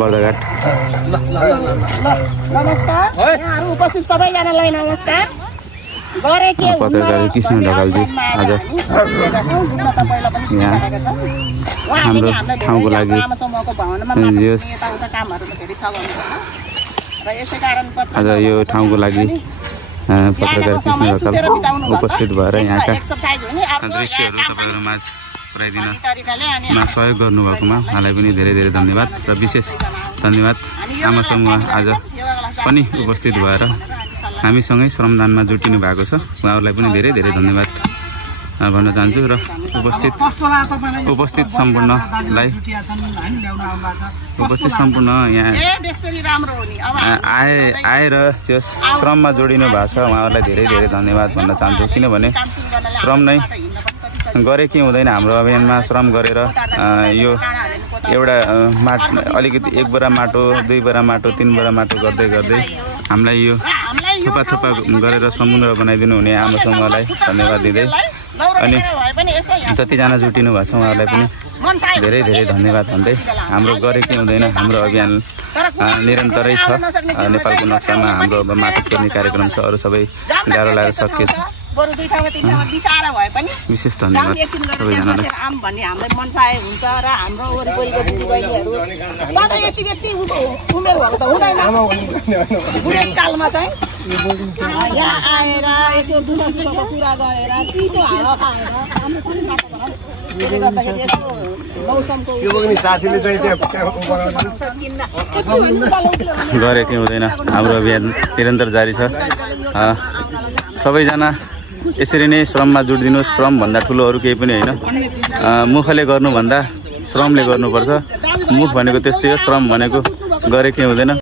बर्दाघाट। नमस्कार यहाँहरु उपस्थित सबैजनालाई नमस्कार। पत्रकार कृष्ण ढकालजी आज हाम्रो ठाउँको लागि आज यो ठाउँको लागि पत्रकार कृष्ण ढकाल उपस्थित भएर यहाँका दृश्यहरू तपाईहरु माझ पुर्याइदिन सहयोग गर्नुभएकोमा उहाँलाई पनि धेरै धेरै धन्यवाद र विशेष धन्यवाद आमा समूह आज पनि उपस्थित भएर हामीसँगै श्रमदानमा जुटिनु भएको छ। उहाँहरूलाई पनि धेरै धेरै धन्यवाद भन्न चाहन्छु र उपस्थित सम्पूर्णलाई सम्पूर्ण यहाँ आएर त्यो श्रममा जोडिनु भएको छ उहाँहरूलाई धेरै धेरै धन्यवाद भन्न चाहन्छु। किनभने श्रम नै गरे के हुँदैन। हाम्रो अभियानमा श्रम गरेर यो एउटा अलिकति 1 बोरा माटो 2 बोरा माटो 3 बोरा माटो गर्दै गर्दै हामीलाई यो थुपा थुपा गरेर समुद्र बनाइदिनु हुने आमा समूहलाई धन्यवाद दिँदै अनि जतिजना जुटिनु भएको छ उहाँहरूलाई पनि धेरै धेरै धन्यवाद भन्दै हाम्रो गरे के हुँदैन हाम्रो अभियान निरन्तरै छ। नेपालको नक्सामा हाम्रो अब माटो चोर्ने कार्यक्रम छ। अरू सबै गाह्रो लगाएर सकिएछ। विशेष धन्यवाद सबैजनालाई। आम भन्ने हामीलाई मनसाय हुन्छ र हाम्रो वरिपरिको दिदीबहिनीहरू सधैँ यति उमेर भएको त हुँदैन। बुढेसकालमा चाहिँ यहाँ आएर यसो दुःखको कुरा गरेर चिसो हावा खाएर त्यसले गर्दाखेरि यसो मौसमको गरे के हुँदैन हाम्रो अभियान निरन्तर जारी छ। सबैजना यसरी नै श्रममा जुटिदिनुहोस्। श्रम भन्दा ठुलो अरू केही पनि होइन। मुखले गर्नुभन्दा श्रमले गर्नुपर्छ। मुख भनेको त्यस्तै हो, श्रम भनेको गरे के हुँदैन।